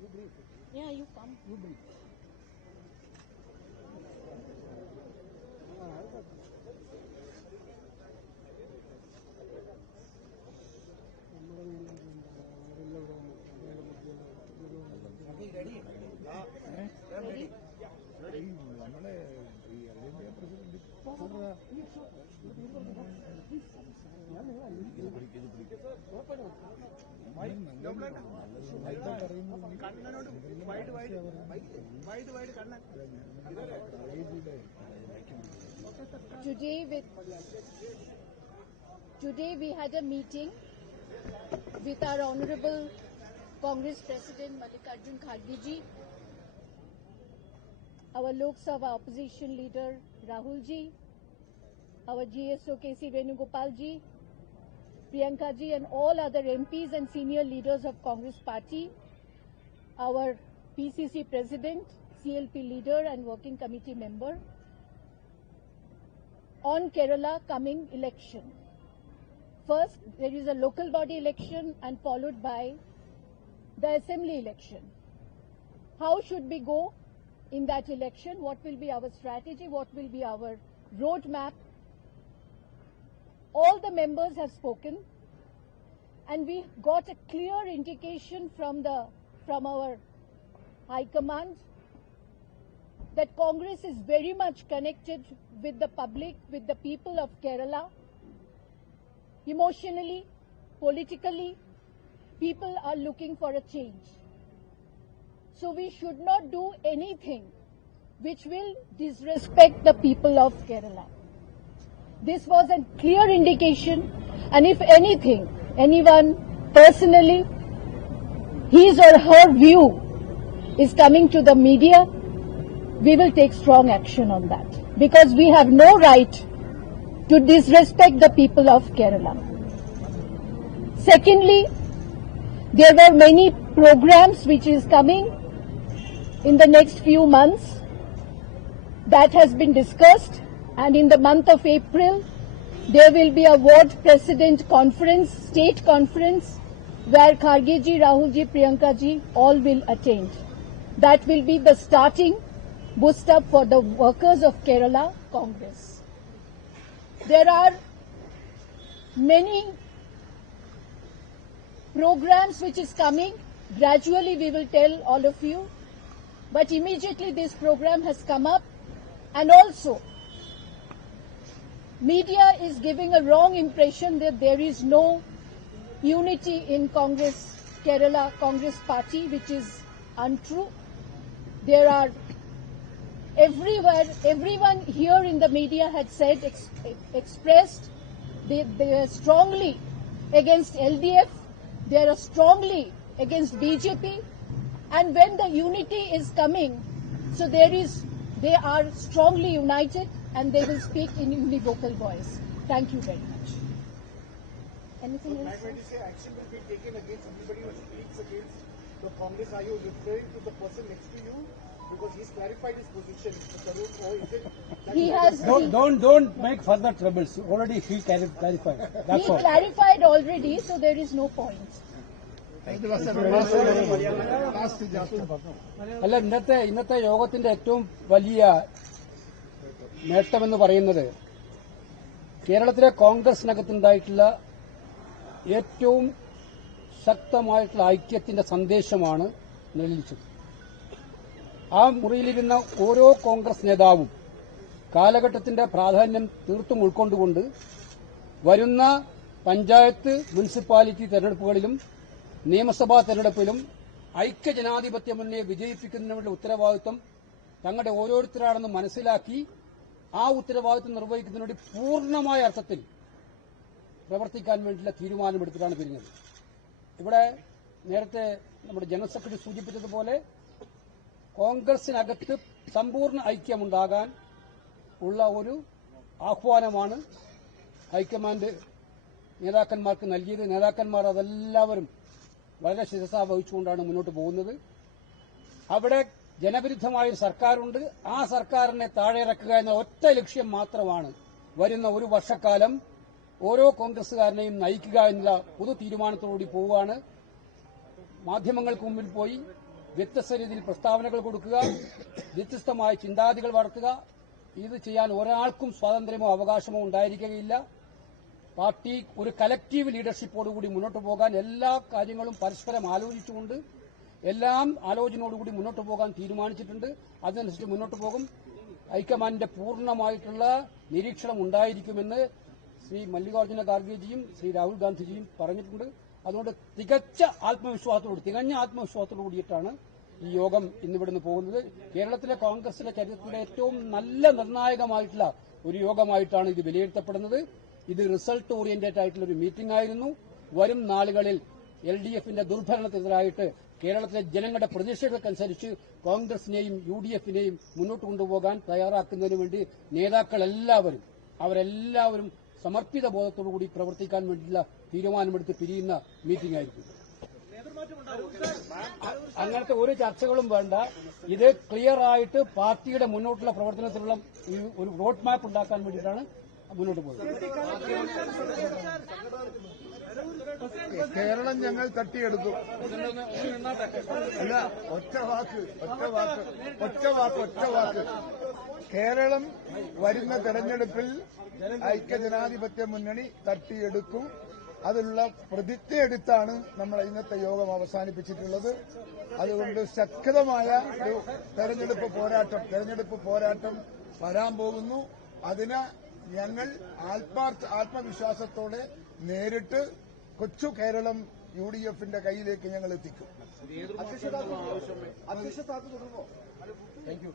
You brief. Yeah, you come. You brief. Today we had a meeting with our Honorable Congress President Mallikarjun Kharge ji, our Lok Sabha Opposition Leader Rahul ji, our GSO KC Venugopal ji, Priyanka ji and all other MPs and senior leaders of Congress Party, our PCC President, CLP leader and working committee member on Kerala coming election. First, there is a local body election and followed by the assembly election. How should we go in that election? What will be our strategy? What will be our roadmap? All the members have spoken and we got a clear indication from our High Command that Congress is very much connected with the public, with the people of Kerala. Emotionally, politically, people are looking for a change. So we should not do anything which will disrespect the people of Kerala. This was a clear indication, and if anything, anyone personally, his or her view is coming to the media, we will take strong action on that, because we have no right to disrespect the people of Kerala. Secondly, there were many programs which is coming in the next few months that has been discussed, and in the month of April, there will be a ward president conference, state conference, where Kharge ji, Rahul ji, Priyanka ji all will attend. That will be the starting boost up for the workers of Kerala Congress. There are many programs which is coming. Gradually we will tell all of you. But immediately this program has come up, and also media is giving a wrong impression that there is no unity in Congress, Kerala Congress Party, which is untrue. There are everyone here in the media had said, expressed, they are strongly against LDF, they are strongly against BJP, and when the unity is coming, so they are strongly united and they will speak in univocal voice. Thank you very much. Anything else? When you say action will be taken against anybody who speaks against the Congress, are you referring to the person next to you? Because he's clarified his position, Mr. Tarun, or is it that He has. Don't make further troubles. Already he clarified. That's He all. clarified already, so there is no point. അല്ല ഇന്നത്തെ യോഗത്തിന്റെ ഏറ്റവും വലിയ നേട്ടമെന്ന് പറയുന്നത് കേരളത്തിലെ കോൺഗ്രസിനകത്തുണ്ടായിട്ടുള്ള ഏറ്റവും ശക്തമായിട്ടുള്ള ഐക്യത്തിന്റെ സന്ദേശമാണ് നൽകിച്ചത്. ആ മുറിയിലിരുന്ന ഓരോ കോൺഗ്രസ് നേതാവും കാലഘട്ടത്തിന്റെ പ്രാധാന്യം തീർത്തും ഉൾക്കൊണ്ടുകൊണ്ട് വരുന്ന പഞ്ചായത്ത്, മുനിസിപ്പാലിറ്റി തെരഞ്ഞെടുപ്പുകളിലും നിയമസഭാ തെരഞ്ഞെടുപ്പിലും ഐക്യജനാധിപത്യ മുന്നണിയെ വിജയിപ്പിക്കുന്നതിനുള്ള ഉത്തരവാദിത്വം തങ്ങളുടെ ഓരോരുത്തരാണെന്ന് മനസ്സിലാക്കി ആ ഉത്തരവാദിത്വം നിർവഹിക്കുന്നതിന് വേണ്ടി പൂർണ്ണമായ അർത്ഥത്തിൽ പ്രവർത്തിക്കാൻ വേണ്ടിയുള്ള തീരുമാനമെടുത്തിട്ടാണ് പിരിഞ്ഞത്. ഇവിടെ നേരത്തെ നമ്മുടെ ജനറൽ സെക്രട്ടറി സൂചിപ്പിച്ചതുപോലെ കോൺഗ്രസിനകത്ത് സമ്പൂർണ്ണ ഐക്യമുണ്ടാകാൻ ഉള്ള ഒരു ആഹ്വാനമാണ് ഹൈക്കമാൻഡ് നേതാക്കന്മാർക്ക് നൽകിയത്. നേതാക്കന്മാർ അതെല്ലാവരും വളരെ ശിരസാ വഹിച്ചുകൊണ്ടാണ് മുന്നോട്ട് പോകുന്നത്. അവിടെ ജനവിരുദ്ധമായൊരു സർക്കാരുണ്ട്. ആ സർക്കാരിനെ താഴെയിറക്കുക എന്ന ഒറ്റ ലക്ഷ്യം മാത്രമാണ് വരുന്ന ഒരു വർഷക്കാലം ഓരോ കോൺഗ്രസുകാരനെയും നയിക്കുക എന്നുള്ള പൊതു തീരുമാനത്തോടുകൂടി പോവുകയാണ്. മാധ്യമങ്ങൾക്ക് മുമ്പിൽ പോയി വ്യത്യസ്ത രീതിയിൽ പ്രസ്താവനകൾ കൊടുക്കുക, വ്യത്യസ്തമായ ചിന്താഗതികൾ വളർത്തുക, ഇത് ചെയ്യാൻ ഒരാൾക്കും സ്വാതന്ത്ര്യമോ അവകാശമോ ഉണ്ടായിരിക്കുകയില്ല. പാർട്ടി ഒരു കലക്ടീവ് ലീഡർഷിപ്പോടുകൂടി മുന്നോട്ട് പോകാൻ എല്ലാ കാര്യങ്ങളും പരസ്പരം ആലോചിച്ചുകൊണ്ട് എല്ലാം ആലോചനയോടുകൂടി മുന്നോട്ട് പോകാൻ തീരുമാനിച്ചിട്ടുണ്ട്. അതിനനുസരിച്ച് മുന്നോട്ട് പോകും. ഹൈക്കമാൻഡിന്റെ പൂർണ്ണമായിട്ടുള്ള നിരീക്ഷണം ഉണ്ടായിരിക്കുമെന്ന് ശ്രീ മല്ലികാർജ്ജുന ഖാർഗെജിയും ശ്രീ രാഹുൽ ഗാന്ധിജിയും പറഞ്ഞിട്ടുണ്ട്. അതുകൊണ്ട് തികഞ്ഞ ആത്മവിശ്വാസത്തോടു കൂടിയിട്ടാണ് ഈ യോഗം ഇന്നിവിടുന്ന് പോകുന്നത്. കേരളത്തിലെ കോൺഗ്രസിന്റെ ചരിത്രത്തിലെ ഏറ്റവും നല്ല നിർണായകമായിട്ടുള്ള ഒരു യോഗമായിട്ടാണ് ഇത് വിലയിരുത്തപ്പെടുന്നത്. ഇത് റിസൾട്ട് ഓറിയന്റഡ് ആയിട്ടുള്ള ഒരു മീറ്റിംഗ് ആയിരുന്നു. വരും നാളുകളിൽ LDFന്റെ ദുർഭരണത്തിനെതിരായിട്ട് കേരളത്തിലെ ജനങ്ങളുടെ പ്രതീക്ഷകൾക്കനുസരിച്ച് കോൺഗ്രസിനെയും UDFനെയും മുന്നോട്ട് കൊണ്ടുപോകാൻ തയ്യാറാക്കുന്നതിനു വേണ്ടി അവരെല്ലാവരും സമർപ്പിത ബോധത്തോടുകൂടി പ്രവർത്തിക്കാൻ വേണ്ടിയുള്ള തീരുമാനമെടുത്ത് പിരിയുന്ന മീറ്റിംഗ് ആയിരിക്കും. അങ്ങനത്തെ ഒരു ചർച്ചകളും വേണ്ട. ഇത് ക്ലിയർ ആയിട്ട് പാർട്ടിയുടെ മുന്നോട്ടുള്ള പ്രവർത്തനത്തിലുള്ള ഒരു റോഡ് മാപ്പ് ഉണ്ടാക്കാൻ വേണ്ടിയിട്ടാണ് മുന്നോട്ട് പോകുന്നത്. കേരളം ഞങ്ങൾ തട്ടിയെടുക്കും. അല്ല, ഒറ്റ വാക്ക്. കേരളം വരുന്ന തെരഞ്ഞെടുപ്പിൽ ഐക്യജനാധിപത്യ മുന്നണി തട്ടിയെടുക്കും. അതിലുള്ള പ്രതിജ്ഞയെടുത്താണ് നമ്മൾ ഇന്നത്തെ യോഗം അവസാനിപ്പിച്ചിട്ടുള്ളത്. അതുകൊണ്ട് ശക്തമായ ഒരു തെരഞ്ഞെടുപ്പ് പോരാട്ടം വരാൻ പോകുന്നു. അതിന് ഞങ്ങൾ ആത്മവിശ്വാസത്തോടെ നേരിട്ട് കൊച്ചു കേരളം UDFന്റെ കയ്യിലേക്ക് ഞങ്ങൾ എത്തിക്കും. അധ്യക്ഷ സ്ഥാനത്ത് തുടരുമോ? Thank you.